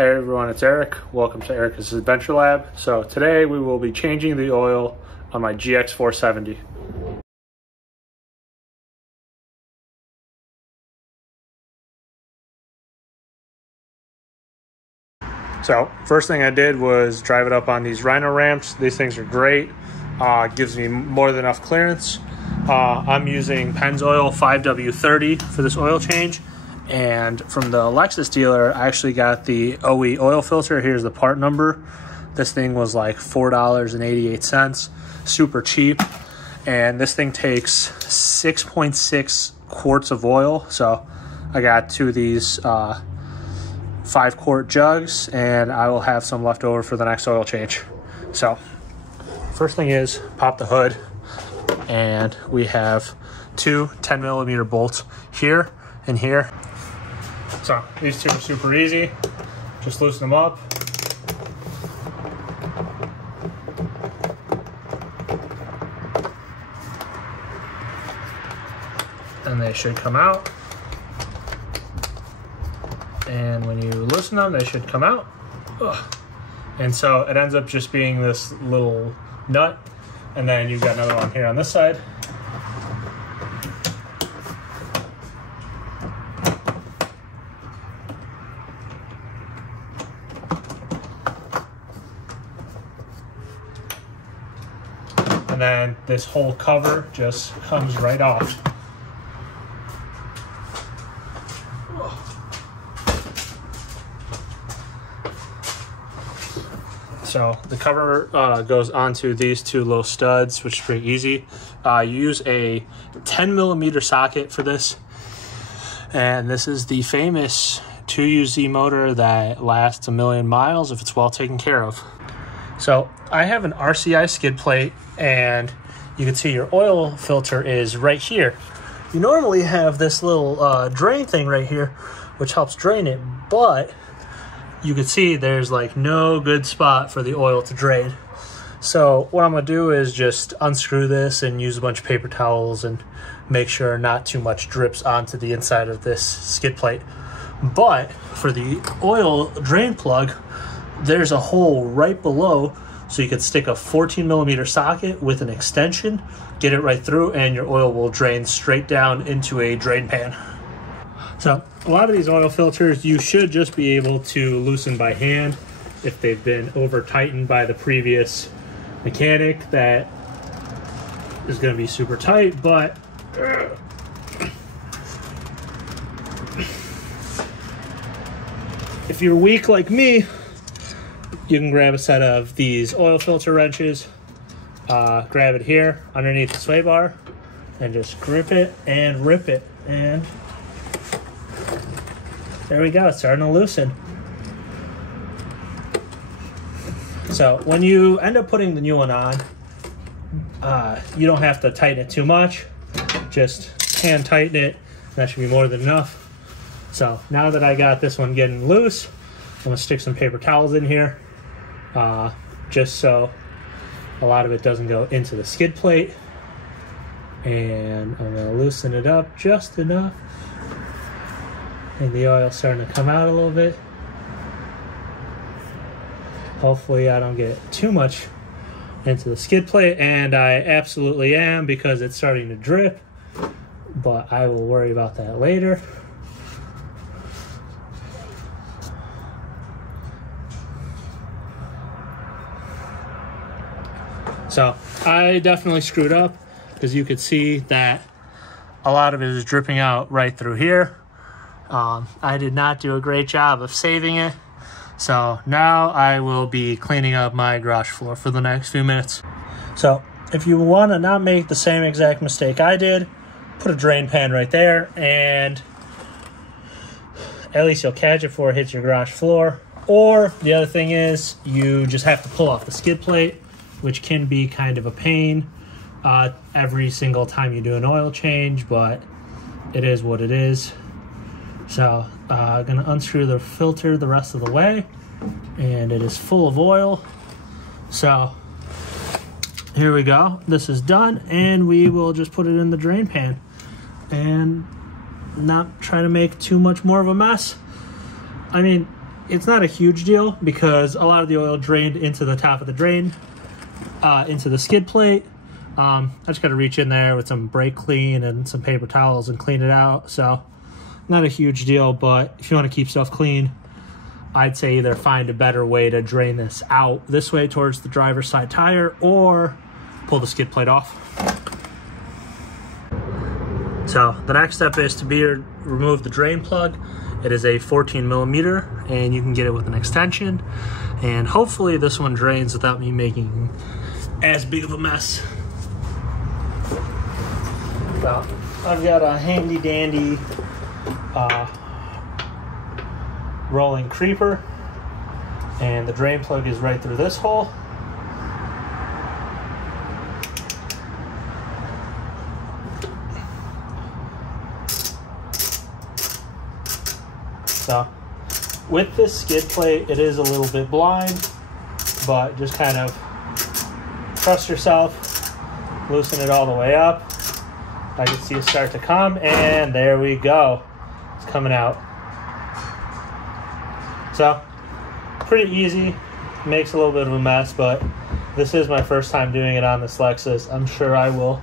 Hey everyone, it's Eric. Welcome to Eric's Adventure Lab. So today we will be changing the oil on my GX470. So first thing I did was drive it up on these Rhino ramps. These things are great. Gives me more than enough clearance. I'm using Pennzoil 5W30 for this oil change. And from the Lexus dealer, I actually got the OE oil filter. Here's the part number. This thing was like $4.88, super cheap. And this thing takes 6.6 quarts of oil. So I got two of these 5-quart jugs, and I will have some left over for the next oil change. So first thing is pop the hood, and we have two 10mm bolts here and here. So these two are super easy. Just loosen them up. And they should come out. And when you loosen them, they should come out. Ugh. And so it ends up just being this little nut. And then you've got another one here on this side. And then this whole cover just comes right off. So the cover goes onto these two little studs, which is pretty easy. You use a 10mm socket for this. And this is the famous 2UZ motor that lasts 1,000,000 miles if it's well taken care of. So I have an RCI skid plate, and you can see your oil filter is right here. You normally have this little drain thing right here, which helps drain it, but you can see there's like no good spot for the oil to drain. So what I'm gonna do is just unscrew this and use a bunch of paper towels and make sure not too much drips onto the inside of this skid plate. But for the oil drain plug, there's a hole right below, so you could stick a 14mm socket with an extension, get it right through, and your oil will drain straight down into a drain pan. So a lot of these oil filters you should just be able to loosen by hand if they've been over tightened by the previous mechanic. That is going to be super tight, but if you're weak like me, you can grab a set of these oil filter wrenches, grab it here underneath the sway bar, and just grip it and rip it, and there we go, it's starting to loosen. So when you end up putting the new one on, you don't have to tighten it too much. Just hand tighten it, that should be more than enough. So now that I got this one getting loose, I'm gonna stick some paper towels in here, just so a lot of it doesn't go into the skid plate. And I'm gonna loosen it up just enough. And the oil's starting to come out a little bit. Hopefully I don't get too much into the skid plate, and I absolutely am, because it's starting to drip, but I will worry about that later. So I definitely screwed up, because you could see that a lot of it is dripping out right through here. I did not do a great job of saving it. So now I will be cleaning up my garage floor for the next few minutes. So if you want to not make the same exact mistake I did, put a drain pan right there, and at least you'll catch it before it hits your garage floor. Or the other thing is, you just have to pull off the skid plate, which can be kind of a pain every single time you do an oil change, but it is what it is. So I'm gonna unscrew the filter the rest of the way, and it is full of oil. So here we go, this is done, and we will just put it in the drain pan and not try to make too much more of a mess. I mean, it's not a huge deal because a lot of the oil drained into the top of the drain, into the skid plate. I just got to reach in there with some brake clean and some paper towels and clean it out. So not a huge deal, but if you want to keep stuff clean, I'd say either find a better way to drain this out this way towards the driver's side tire or pull the skid plate off. So the next step is to remove the drain plug. It is a 14 millimeter and you can get it with an extension. And hopefully this one drains without me making as big of a mess. So I've got a handy dandy rolling creeper, and the drain plug is right through this hole. So with this skid plate, it is a little bit blind, but just kind of trust yourself, loosen it all the way up. I can see it start to come, and there we go. It's coming out. So, pretty easy. Makes a little bit of a mess, but this is my first time doing it on this Lexus. I'm sure I will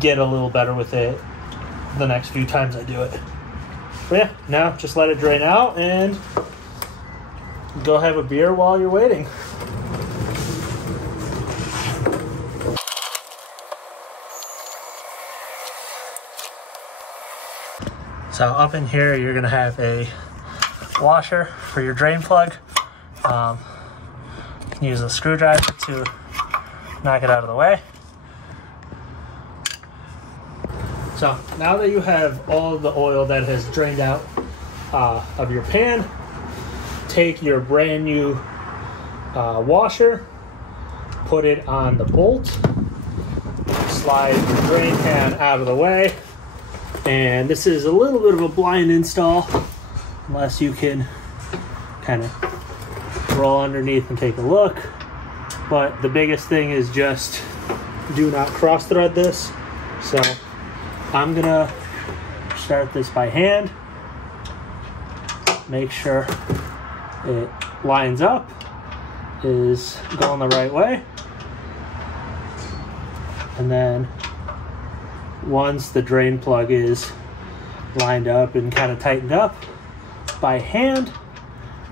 get a little better with it the next few times I do it. But yeah, now just let it drain out and go have a beer while you're waiting. So up in here, you're gonna have a washer for your drain plug. You can use a screwdriver to knock it out of the way. So now that you have all of the oil that has drained out of your pan, take your brand new washer, put it on the bolt, slide your drain pan out of the way. And this is a little bit of a blind install, unless you can kind of roll underneath and take a look. But the biggest thing is just do not cross thread this. So I'm gonna start this by hand. Make sure it lines up, is going the right way. And then once the drain plug is lined up and kind of tightened up by hand,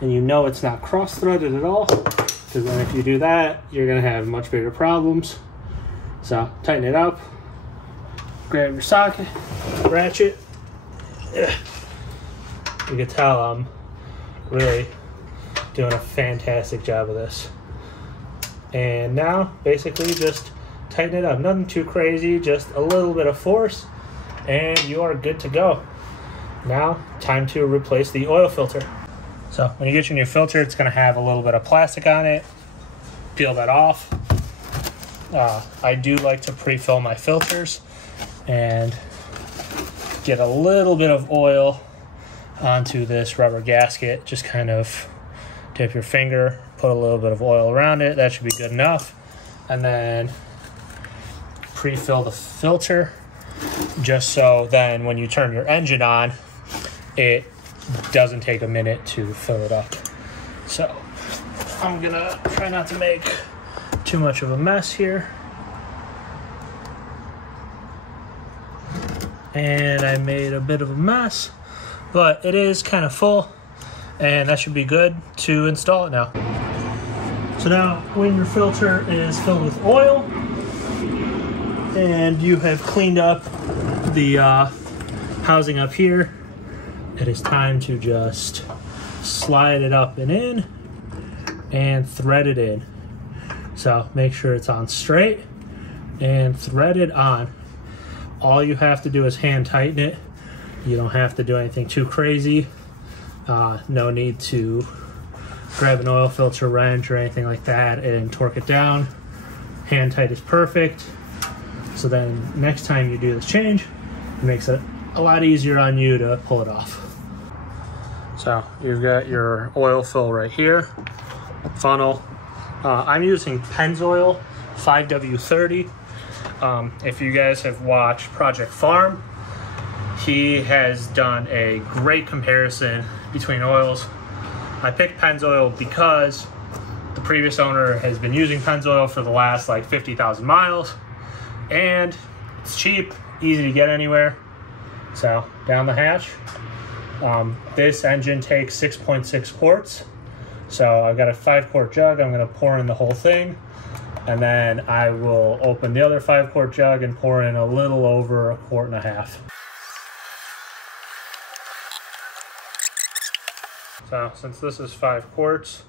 and you know it's not cross-threaded at all, because then if you do that, you're going to have much bigger problems. So tighten it up, grab your socket, ratchet. You can tell I'm really doing a fantastic job of this. And now basically just tighten it up. Nothing too crazy, just a little bit of force, and you are good to go. Now, time to replace the oil filter. So when you get your new filter, it's going to have a little bit of plastic on it. Peel that off. I do like to pre-fill my filters and get a little bit of oil onto this rubber gasket. Just kind of dip your finger, put a little bit of oil around it. That should be good enough. And then pre-fill the filter, just so then when you turn your engine on, it doesn't take a minute to fill it up. So I'm gonna try not to make too much of a mess here. And I made a bit of a mess, but it is kind of full, and that should be good to install it now. So now when your filter is filled with oil and you have cleaned up the housing up here, it is time to just slide it up and in and thread it in. So make sure it's on straight and thread it on. All you have to do is hand tighten it. You don't have to do anything too crazy. No need to grab an oil filter wrench or anything like that and torque it down. Hand tight is perfect. So then next time you do this change, it makes it a lot easier on you to pull it off. So you've got your oil fill right here, funnel. I'm using Pennzoil 5W30. If you guys have watched Project Farm, he has done a great comparison between oils. I picked Pennzoil because the previous owner has been using Pennzoil for the last like 50,000 miles, and it's cheap, easy to get anywhere. So down the hatch. This engine takes 6.6 quarts. So I've got a 5-quart jug. I'm going to pour in the whole thing, and then I will open the other 5-quart jug and pour in a little over 1.5 quarts. So since this is 5 quarts,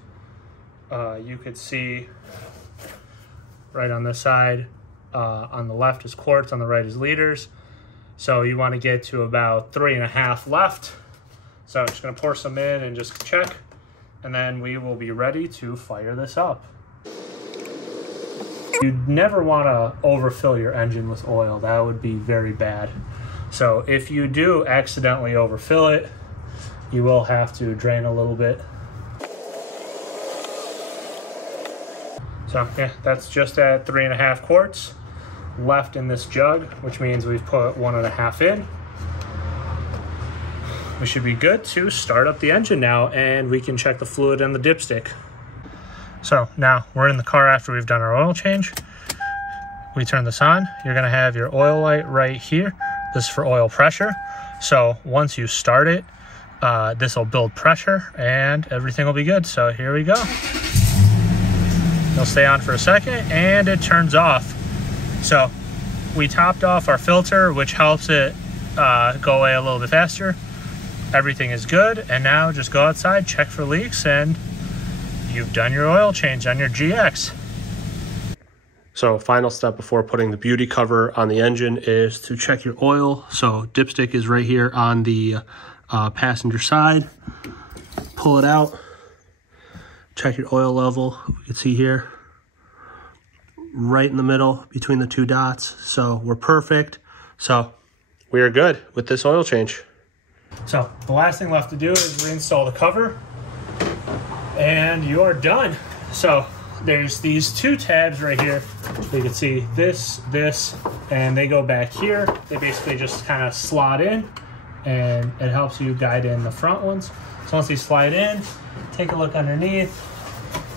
you could see right on this side, on the left is quarts, on the right is liters. So you want to get to about 3.5 left. So I'm just going to pour some in and just check, and then we will be ready to fire this up. You'd never want to overfill your engine with oil. That would be very bad. So if you do accidentally overfill it, you will have to drain a little bit. So yeah, that's just at 3.5 quarts left in this jug, which means we've put 1.5 in. We should be good to start up the engine now, and we can check the fluid and the dipstick. So now we're in the car after we've done our oil change. We turn this on. You're gonna have your oil light right here. This is for oil pressure. So once you start it, this will build pressure and everything will be good. So here we go. It'll stay on for a second and it turns off. So we topped off our filter, which helps it go away a little bit faster. Everything is good, and now just go outside, check for leaks, and you've done your oil change on your GX. So final step before putting the beauty cover on the engine is to check your oil. So dipstick is right here on the passenger side. Pull it out, check your oil level. You can see here, right in the middle between the 2 dots. So we're perfect. So we are good with this oil change. So the last thing left to do is reinstall the cover, and you are done. So there's these 2 tabs right here. You can see this, and they go back here. They basically just kind of slot in, and it helps you guide in the front ones. So once these slide in, take a look underneath.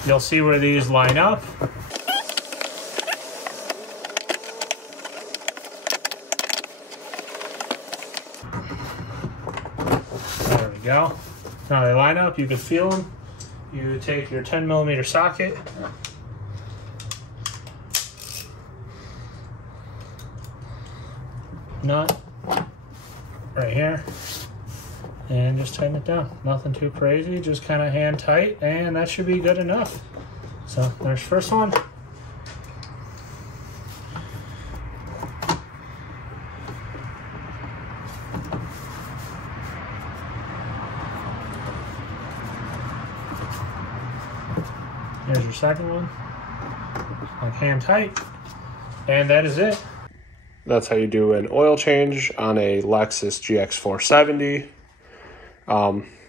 You'll see where these line up. There we go. Now they line up, you can feel them. You take your 10mm socket, nut right here, and just tighten it down. Nothing too crazy, just kind of hand tight, and that should be good enough. So there's first one. Here's your second one, like hand tight, and that is it. That's how you do an oil change on a Lexus GX470.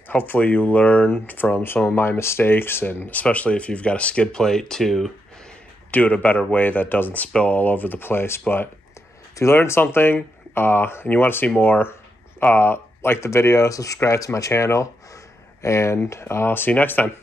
Hopefully you learn from some of my mistakes, and especially if you've got a skid plate, to do it a better way that doesn't spill all over the place. But if you learned something and you want to see more, like the video, subscribe to my channel, and I'll see you next time.